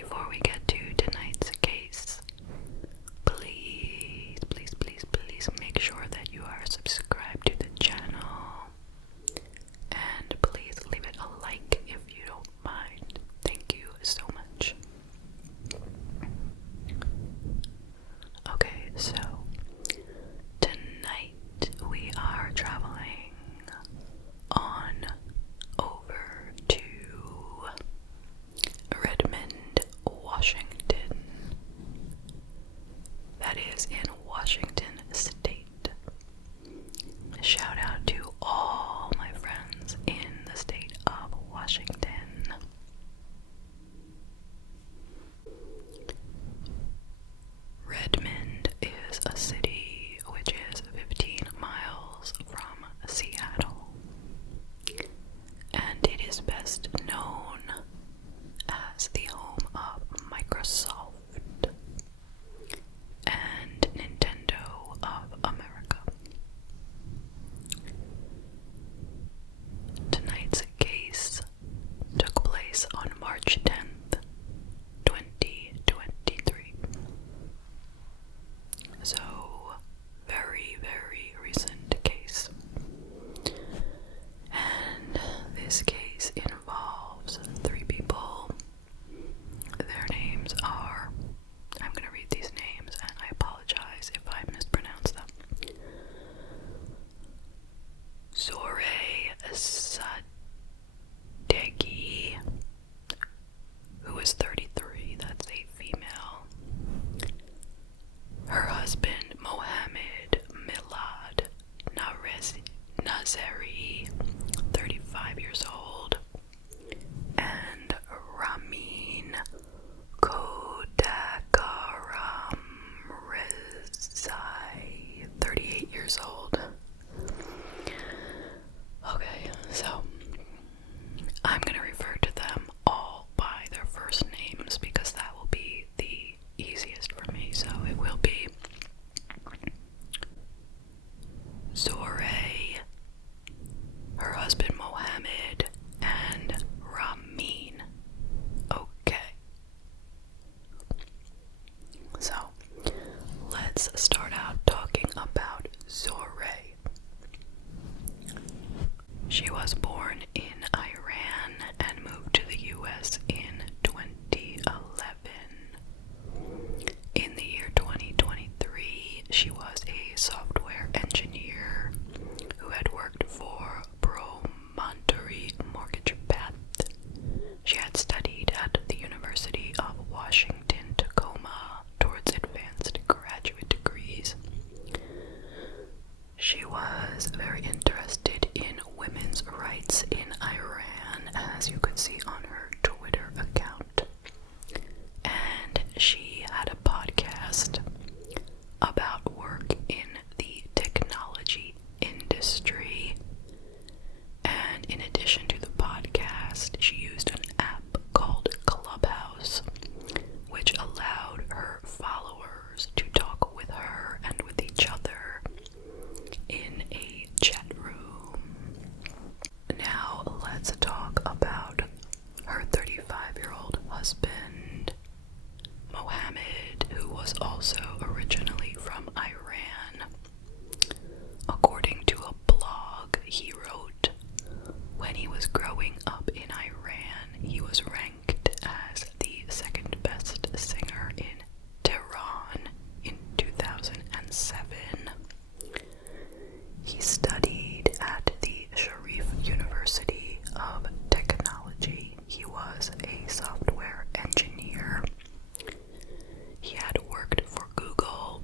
before we get to tonight's case, please make sure that you are subscribed to the channel. And please leave it a like if you don't mind. Thank you so much. Okay, so tonight we are traveling on over to Redmond, Washington. That is in Washington State. Shout out to all my friends in the state of Washington. Redmond is a city which is 15 miles from Seattle, and it is best known as the home of Microsoft and Nintendo of America. Tonight's case took place on March 10th, 2023. So, very, very recent case. And this case involves 3 people. Their names are, I'm going to read these names and I apologize if I mispronounce them. Zore Sadeghi, who is 33, that's a female. Her husband, Mohammed Milad Nazari, 35 years old, and Ramin Kodakaram Rezai, 38 years old. Okay, so I'm going to refer to them all by their first names because that will be the easiest for me. So it will be Zore, her husband Mohammed, and Ramin. Okay. So let's start out talking about Zore. She was born in Iran and moved to the US in 2011. In the year 2023, she was a software engineer who had worked for Promontory Mortgage Path. She had studied at the University of Washington, Tacoma towards advanced graduate degrees. She was very interested in women's rights in Iran, as you could see on her Twitter account. And she had a podcast about work in the technology industry. And in addition to the podcast, she used an app called Clubhouse, which allowed her followers to talk with her and with each other in a chat room. Now let's talk about her 35-year-old husband, Mohammed, who was also originally from Iran. According to a blog he wrote, when he was growing up in Iran, he was ranked as the second best singer in Tehran in 2007. He studied at the Sharif University of Technology. He was a software engineer. He had worked for Google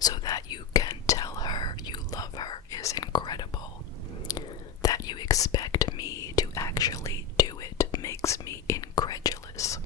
so that you can tell her you love her is incredible. That you expect me to actually do it makes me incredulous.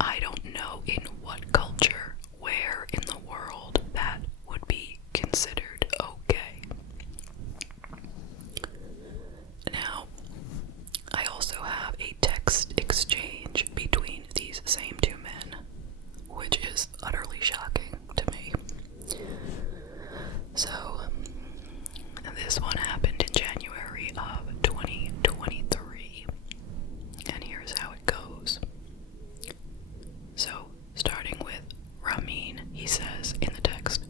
I don't know in what culture, where in the world that would be considered okay. Now, I also have a text exchange between these same two men, which is utterly shocking to me. So, this one happened in January of 2023, and here's how it goes. So, starting with Ramin, he says in the text,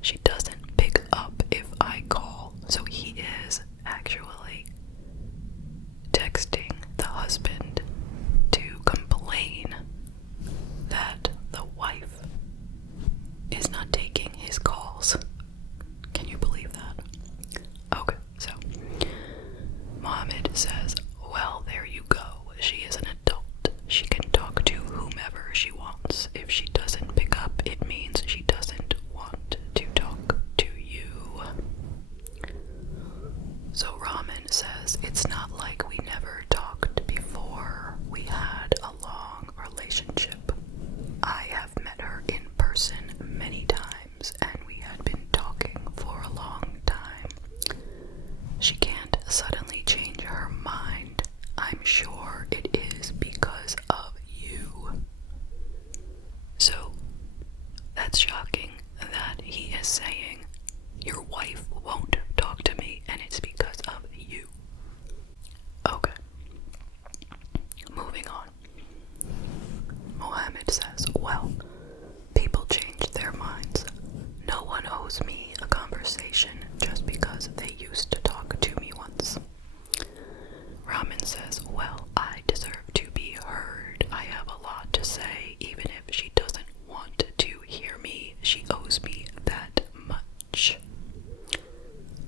she doesn't pick up if I call. So he is actually texting the husband to complain that the wife is not taking his calls. Can you believe that? Okay, so Mohammed says, well, there you go. She is an adult. She can talk to whomever she wants. If she doesn't pick up, it means she doesn't want to talk to you. So Raman says, it's not like we never talked before. We had a long relationship. I have met her in person many times, and we had been talking for a long time. She can't suddenly change her mind. I'm sure it is because of you. So, that's shocking that he is saying, your wife won't talk to me and it's because of you. Okay. Moving on. Mohammed says, well, people change their minds. No one owes me a conversation just because they used to talk to me once. Raman says, well, I deserve to be heard. I have a lot to say. Even if she doesn't want to hear me, she owes me that much.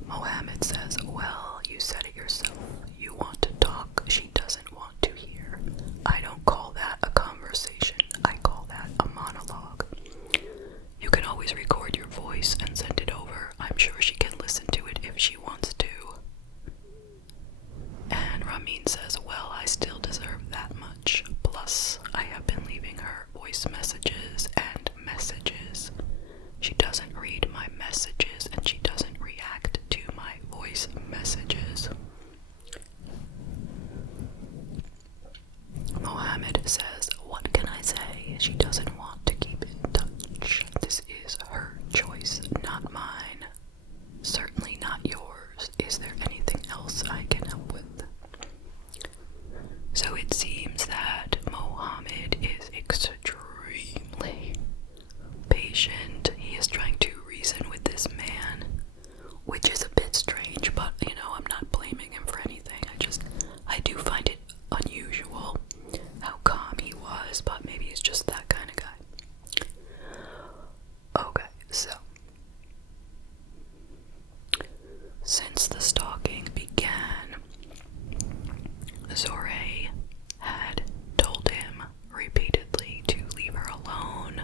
Mohammed says, well, you said it yourself. You want to talk, she doesn't want to hear. I don't call that a conversation. I call that a monologue. You can always record your voice and send it over. I'm sure she can listen to it if she wants to. And Ramin says, well, I still deserve that much. Plus, I have been leaving her voice messages and messages. She doesn't read my messages and she doesn't react to my voice messages. Mohammed says, what can I say? She doesn't want to keep in touch. This is her choice, not mine. Certainly not yours. Is there anything else I can help with? So it seems that Mohammed is extremely patient. He is trying to reason with this man, which is a bit strange, but I'm not blaming him for anything. I do find it unusual how calm he was, but maybe he's just that kind of guy. Okay, so since the stalking began, Zoré had told him repeatedly to leave her alone.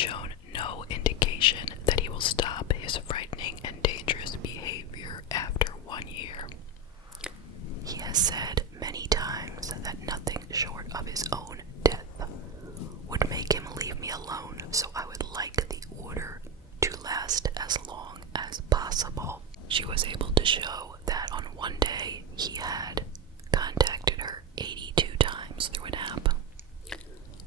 shown no indication that he will stop his frightening and dangerous behavior after 1 year. He has said many times that nothing short of his own death would make him leave me alone, so I would like the order to last as long as possible. She was able to show that on one day he had contacted her 82 times through an app.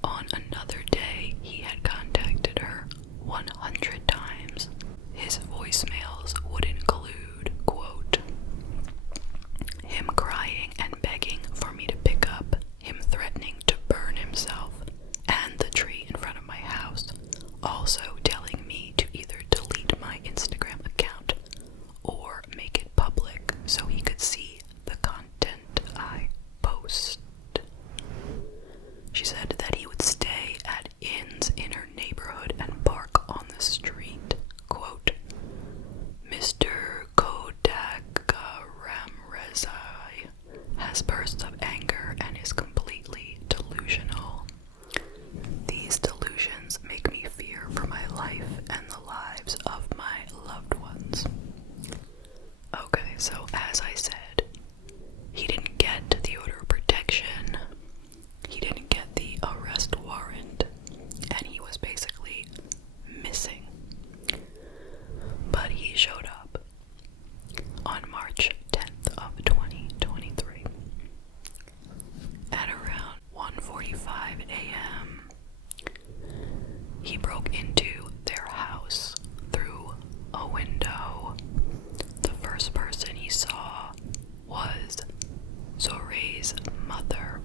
On another day, he had contacted her 100 times. His voicemails would include, quote, him crying and begging for me to pick up, him threatening to burn himself and the tree in front of my house, also telling me to either delete my Instagram account or make it public so he could see the content I post. She said that he would stay at inns in her neighborhood and park on the street. Quote, Mr. Kodak Ramrezai has bursts of anger and is completely delusional. These delusions make me fear for my life and the lives of my loved ones. Okay, so as I said, he didn't get the order of protection, he didn't get the arrest warrant, and he was basically missing. But he showed up on March 10th of 2023 at around 1:45 a.m. He broke into their house through a window. The first person he saw was Zore's mother.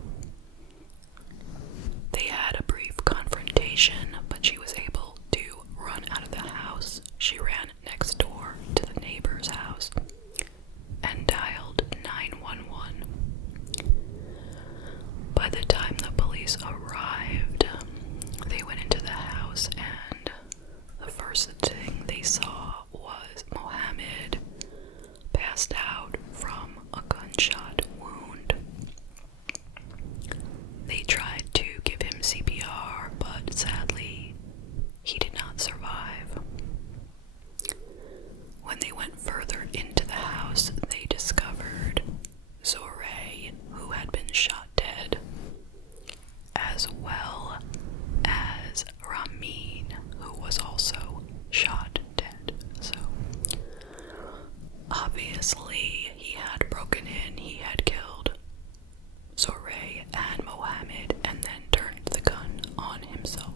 They had a brief confrontation, but she was able to run out of the house. She ran next door to the neighbor's house and dialed 911. By the time the police arrived, they went into the house, and the first thing they saw was Mohammed passed out from a gunshot wound. They tried to give him CPR, but sadly, he did not survive. When they went further into the house, they discovered Zore, who had been shot dead, as well as Ramin, who was also shot dead. So, obviously, he had broken in, he had killed Zore and Mohammed, and then turned the gun on himself.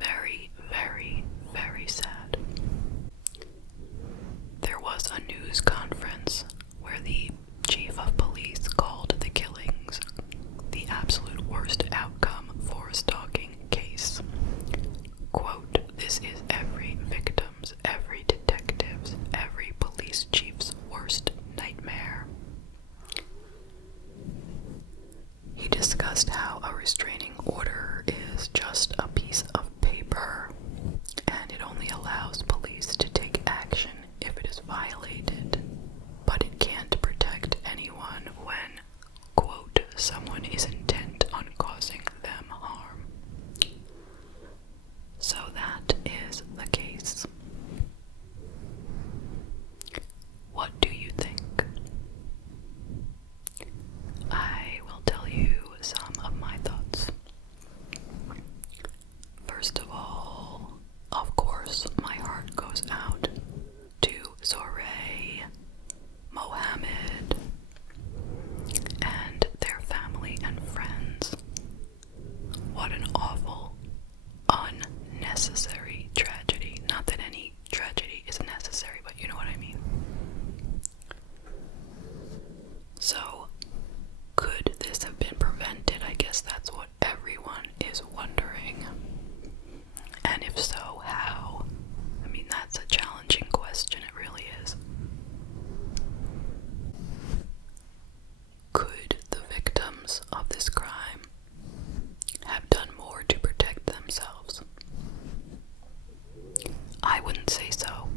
Very, very, very sad. There was a news conference where the chief of police called the killings the absolute worst outcome for a stalking case. Quote, this is every victim's, every detective's, every police chief's worst nightmare. He discussed how a restraining order is just a piece of paper, and it only allows police to take action if it is violated, but it can't protect anyone when, quote, someone is intent on causing them harm. So that is the case. What do you think? I will tell you some of my thoughts. First of all, of course, my heart goes out to Zore, Mohammed, and their family and friends. What an awful, unnecessary tragedy. Not that any tragedy is necessary, but you know what I mean. So, could this have been prevented? I guess that's what everyone is wondering. And if so, how? I mean, that's a challenging question, it really is. Could the victims of this crime have done more to protect themselves? I wouldn't say so.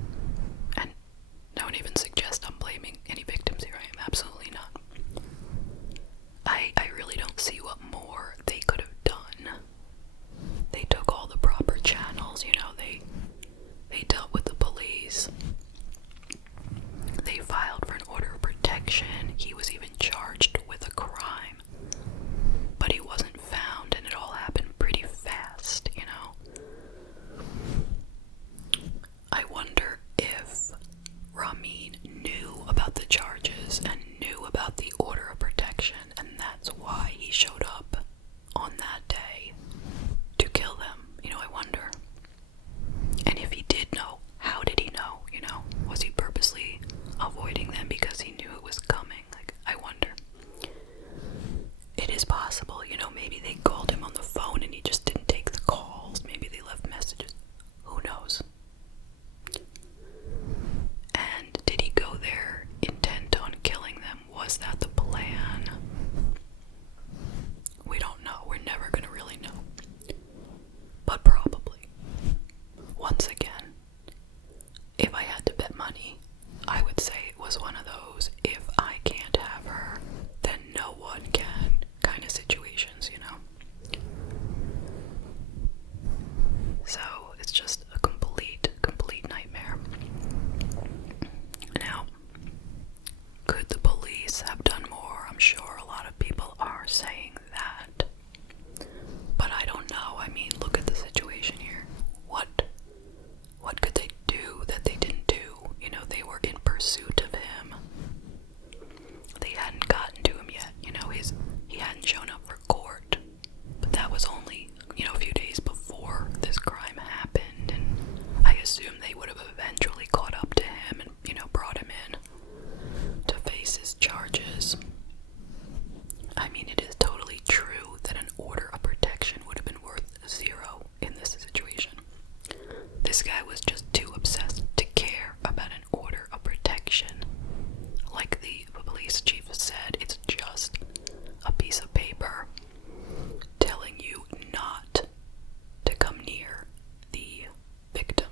And don't even suggest I'm blaming any victims here. I am absolutely not. I really don't see what more they could have done. They and that's why he showed up on that day to kill them. I wonder. And if he did know, how did he know? Was he purposely avoiding them because he knew it was coming? I wonder. It is possible, maybe they called him on the phone and he just didn't take the calls. Maybe they left messages. Who knows? And did he go there intent on killing them? Was that the plan? We don't know. We're never going to really know. But probably. Once again, if I had to bet money, I would say it was one of those if I can't have her, then no one can kind of situations, So it's just a complete nightmare. Now, could the police have done more? I'm sure a lot of people are saying that. But I don't know. I mean, look at the situation here. What could they do that they didn't do? They were in pursuit of him. They hadn't gotten to him yet. He hadn't shown up for court. But that was only, a few days before this crime happened. And I assume they would have eventually caught up to him and, brought him in to face his charges. I mean, it is totally true that an order of protection would have been worth 0 in this situation. This guy was just too obsessed to care about an order of protection. Like the police chief said, it's just a piece of paper telling you not to come near the victim.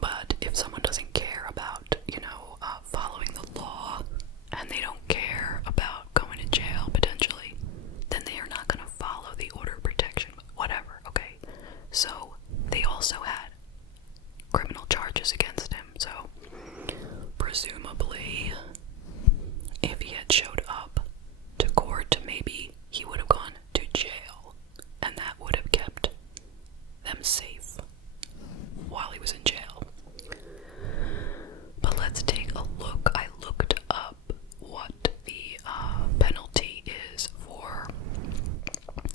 But if someone doesn't care about, following the law, and they don't care about going to jail potentially, then they are not going to follow the order of protection. Whatever, okay? So they also had criminal charges against him, so presumably if he had showed up to court, maybe he would have gone to jail, and that would have kept them safe while he was in jail. But let's take a look. I looked up what the penalty is for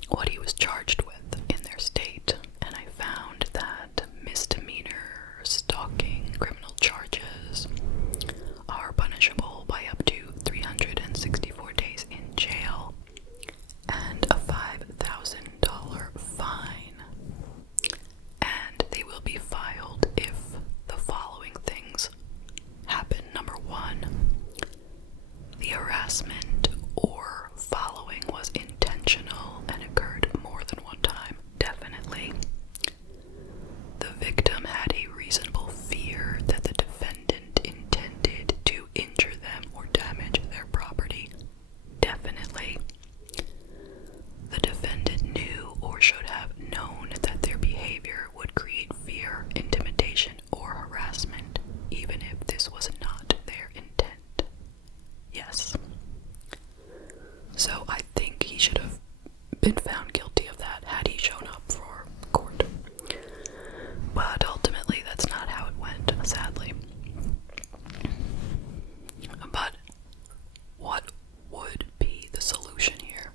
what he was charged with in their state, and I found that misdemeanor stalking criminal charges are punishable by up to 364 days in jail and a $5,000 fine. And they will be filed if the following things happen. Number 1, the harassment or following was intentional and occurred more than one time. Definitely. The victim had a reasonable fear that the defendant intended to injure them or damage their property. Definitely. The defendant knew or should have known that their behavior would create fear, intimidation, or harassment, even if this was not their intent. Yes. So I think he should have been found guilty of that had he shown up for court. But ultimately, that's not how it went, sadly. But what would be the solution here?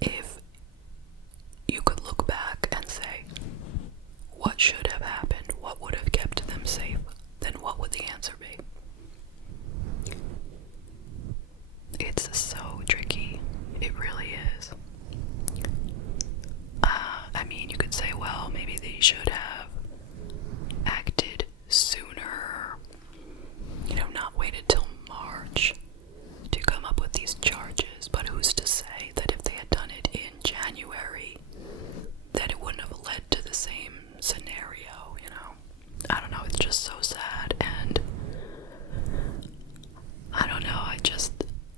If you could look back and say, what should have happened? What would have kept them safe? Then what would the answer be? It's so tricky. It really is. I mean, you could say, well, maybe they should have acted sooner, not waited till March to come up with these charges. But who's to say that if they had done it in January, that it wouldn't have led to the same scenario, I don't know, it's just so sad, and I don't know, I just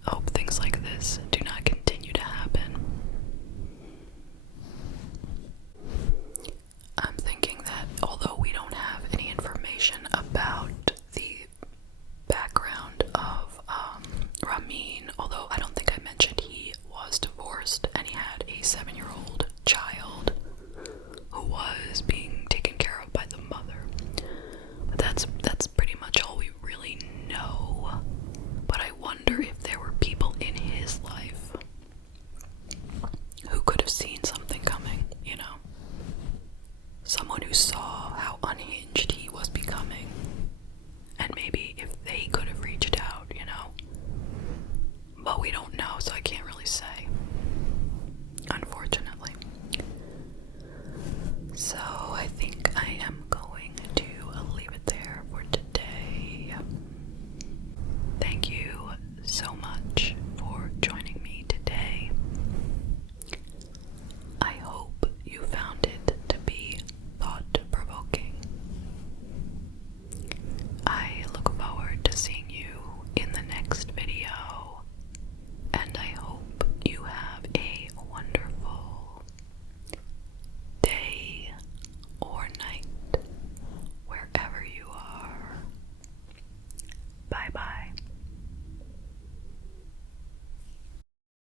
hope things like this do not continue to happen. I'm thinking that although we don't have any information about the background of Ramin, although I don't think I mentioned he was divorced and he had a 7-year-old child who was being taken care of by the mother. But that's pretty much all we really know. But wonder if